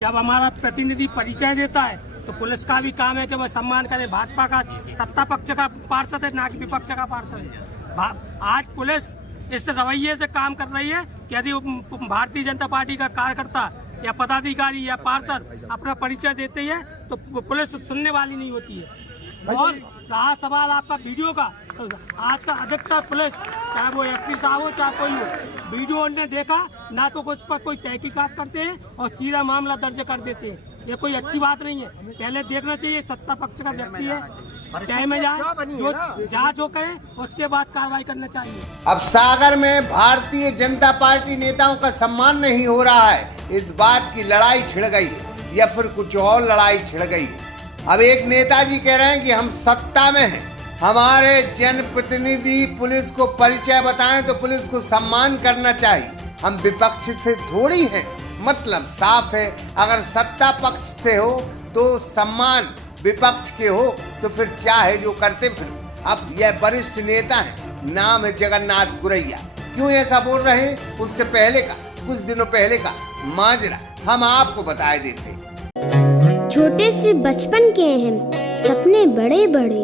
जब हमारा प्रतिनिधि परिचय देता है तो पुलिस का भी काम है कि वह सम्मान करे। भाजपा का सत्ता पक्ष का पार्षद है, ना कि विपक्ष का पार्षद है। आज पुलिस इस रवैये से काम कर रही है कि यदि भारतीय जनता पार्टी का कार्यकर्ता या पदाधिकारी या पार्षद अपना परिचय देते हैं तो पुलिस सुनने वाली नहीं होती है। और रहा सवाल आपका वीडियो का, तो आज का अधिकतर पुलिस, चाहे वो एसपी साहब हो चाहे कोई हो, वीडियो ने देखा ना तो उस पर कोई तहकीकात करते हैं और सीधा मामला दर्ज कर देते हैं। ये कोई अच्छी बात नहीं है। पहले देखना चाहिए सत्ता पक्ष का व्यक्ति है, चाहे में जाए, जो जांच हो करे उसके बाद कार्रवाई करना चाहिए। अब सागर में भारतीय जनता पार्टी नेताओं का सम्मान नहीं हो रहा है, इस बात की लड़ाई छिड़ गई है या फिर कुछ और लड़ाई छिड़ गई है। अब एक नेताजी कह रहे हैं कि हम सत्ता में हैं, हमारे जनप्रतिनिधि पुलिस को परिचय बताएं तो पुलिस को सम्मान करना चाहिए, हम विपक्ष से थोड़ी हैं। मतलब साफ है, अगर सत्ता पक्ष से हो तो सम्मान विपक्ष के हो तो फिर चाहे जो करते फिर। अब यह वरिष्ठ नेता है, नाम है जगन्नाथ गुरैया। क्यों ऐसा बोल रहे हैं, उससे पहले का, कुछ दिनों पहले का माजरा हम आपको बताए देते। छोटे से बचपन के हैं सपने बड़े बड़े।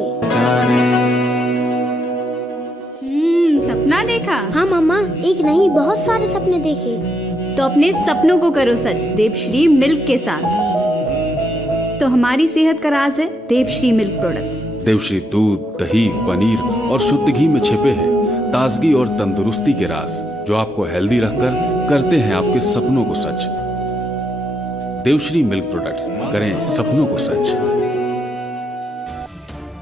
सपना देखा? हाँ मम्मा, एक नहीं बहुत सारे सपने देखे। तो अपने सपनों को करो सच देवश्री मिल्क के साथ। तो हमारी सेहत का राज है देवश्री मिल्क प्रोडक्ट। देवश्री दूध, दही, पनीर और शुद्ध घी में छिपे हैं ताजगी और तंदुरुस्ती के राज, जो आपको हेल्दी रखकर करते हैं आपके सपनों को सच। देवश्री मिल्क प्रोडक्ट्स, करें सपनों को सच।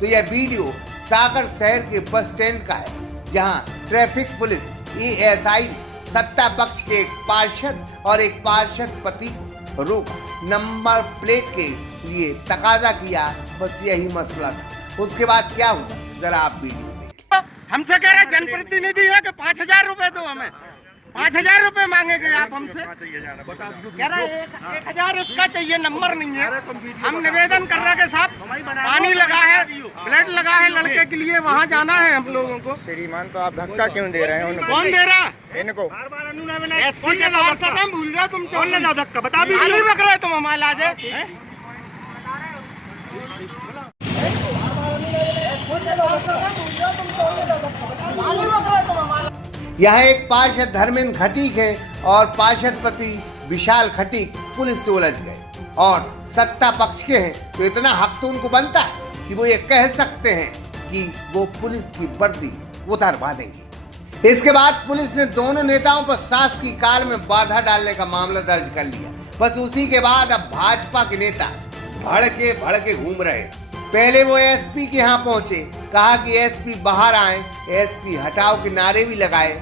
तो यह वीडियो सागर शहर के बस स्टैंड का है, जहां ट्रैफिक पुलिस एएसआई सत्ता पक्ष के एक पार्षद और एक पार्षद पति को रोका, नंबर प्लेट के लिए तकाजा किया। बस यही मसला था। उसके बाद क्या हुआ, जरा आप वीडियो देखिए। हमसे कह रहे जनप्रतिनिधि है कि 5,000 रुपए दो, हमें 5,000 रुपए मांगेंगे आप हमसे। कह रहे 1,000 इसका चाहिए, नंबर नहीं है। हम निवेदन कर रहे हैं साहब, पानी लगा है, ब्लड लगा है लड़के के लिए, वहाँ जाना है हम लोगों को। श्रीमान तो आप धक्का क्यों दे रहे हैं उनको? कौन दे रहा है इनको? एससी के पार्षद हम, भूल जाओ तुम। कौन ले धक्का बता भी नहीं रख रहे तुम हमारे लाजे। यहाँ एक पार्षद धर्मेंद्र खटीक है और पार्षद पति विशाल खटीक पुलिस से उलझ गए और सत्ता पक्ष के हैं, तो इतना हक तो उनको बनता है कि वो ये कह सकते हैं कि वो पुलिस की वर्दी उतारवा देंगे। इसके बाद पुलिस ने दोनों नेताओं पर शासकीय कार्य में बाधा डालने का मामला दर्ज कर लिया। बस उसी के बाद अब भाजपा के नेता भड़के घूम रहे। पहले वो एसपी के यहाँ पहुंचे, कहा कि एसपी बाहर आए, एसपी हटाओ के नारे भी लगाए।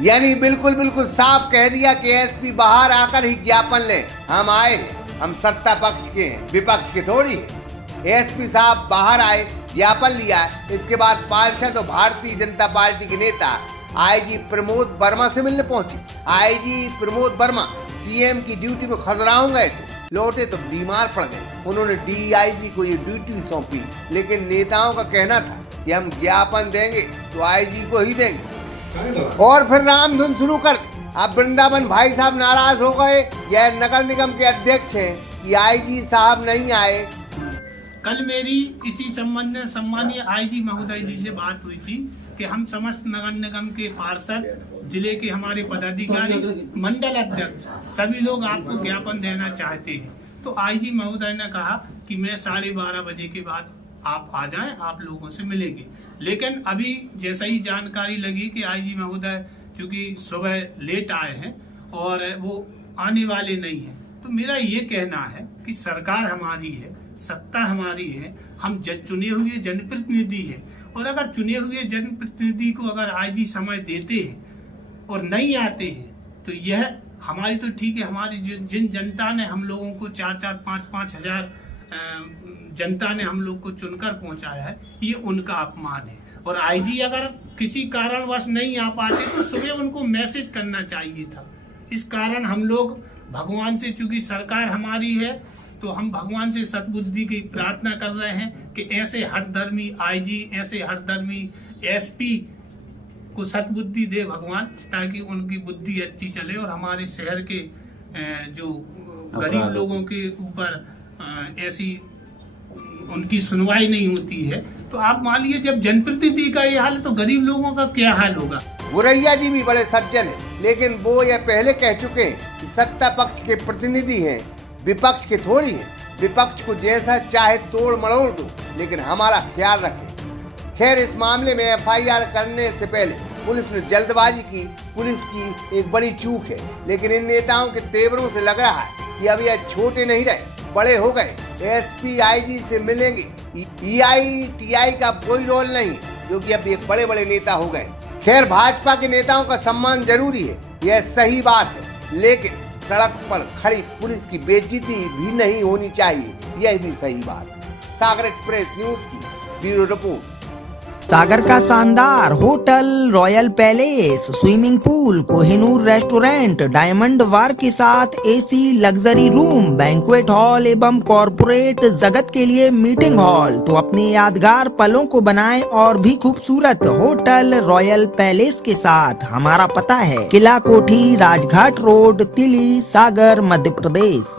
यानी बिल्कुल साफ कह दिया कि एसपी बाहर आकर ही ज्ञापन ले, हम आए हैं, हम सत्ता पक्ष के हैं, विपक्ष के थोड़ी है। एसपी साहब बाहर आए, ज्ञापन लिया। इसके बाद पार्षद और भारतीय जनता पार्टी के नेता आईजी प्रमोद वर्मा से मिलने पहुंचे। आईजी प्रमोद वर्मा सीएम की ड्यूटी में खजुराहो गए थे, लौटे तो बीमार पड़ गए। उन्होंने डीआईजी को ये ड्यूटी सौंपी, लेकिन नेताओं का कहना था कि हम ज्ञापन देंगे तो आईजी को ही देंगे, और फिर रामधुन शुरू कर। अब वृंदावन भाई साहब नाराज हो गए। यह नगर निगम के अध्यक्ष हैं कि आईजी साहब नहीं आए। कल मेरी इसी संबंध में सम्मानीय आईजी महोदय जी से बात हुई थी कि हम समस्त नगर निगम के पार्षद, जिले के हमारे पदाधिकारी, मंडल अध्यक्ष, सभी लोग आपको ज्ञापन देना चाहते हैं। तो आईजी महोदय ने कहा कि मैं 12:30 बजे के बाद आप आ जाएं, आप लोगों से मिलेंगे। लेकिन अभी जैसा ही जानकारी लगी कि आईजी महोदय चूंकि सुबह लेट आए हैं और वो आने वाले नहीं हैं, तो मेरा ये कहना है कि सरकार हमारी है, सत्ता हमारी है, हम चुने हुए जनप्रतिनिधि हैं, और अगर चुने हुए जनप्रतिनिधि को अगर आईजी समय देते हैं और नहीं आते हैं तो यह हमारी तो ठीक है, हमारी जिन जनता ने हम लोगों को 4-4, 5-5 हजार जनता ने हम लोग को चुनकर पहुंचाया है, ये उनका अपमान है। और आईजी अगर किसी कारणवश नहीं आ पाते तो सुबह उनको मैसेज करना चाहिए था। इस कारण हम लोग भगवान से, चूंकि सरकार हमारी है, तो हम भगवान से सद्बुद्धि की प्रार्थना कर रहे हैं कि ऐसे हठधर्मी आईजी, ऐसे हठधर्मी एसपी को सद्बुद्धि दे भगवान, ताकि उनकी बुद्धि अच्छी चले और हमारे शहर के जो गरीब लोगों के ऊपर ऐसी उनकी सुनवाई नहीं होती है। तो आप मान लीजिए जब जनप्रतिनिधि का ये हाल है तो गरीब लोगों का क्या हाल होगा। गुरैया जी भी बड़े सज्जन हैं, लेकिन वो ये पहले कह चुके हैं कि सत्ता पक्ष के प्रतिनिधि हैं, विपक्ष के थोड़ी हैं। विपक्ष को जैसा चाहे तोड़ मरोड़ दो, लेकिन हमारा ख्याल रखें। खैर, इस मामले में FIR करने से पहले पुलिस ने जल्दबाजी की। पुलिस की एक बड़ी चूक है, लेकिन इन नेताओं के तेवरों से लग रहा है कि अब ये छोटे नहीं रहे, बड़े हो गए। SP IG से मिलेंगे। EITI का कोई रोल नहीं, क्योंकि अब ये बड़े बड़े नेता हो गए। खैर, भाजपा के नेताओं का सम्मान जरूरी है, यह सही बात है, लेकिन सड़क पर खड़ी पुलिस की बेइज्जती भी नहीं होनी चाहिए, यह भी सही बात। सागर एक्सप्रेस न्यूज की ब्यूरो रिपोर्ट। सागर का शानदार hotel, royal palace, swimming pool, Kohinoor restaurant, diamond bar के साथ AC luxury room, banquet hall एवं कॉर्पोरेट जगत के लिए मीटिंग हॉल। तो अपने यादगार पलों को बनाएं और भी खूबसूरत होटल रॉयल पैलेस के साथ। हमारा पता है किला कोठी, राजघाट रोड, तिली, सागर, मध्य प्रदेश।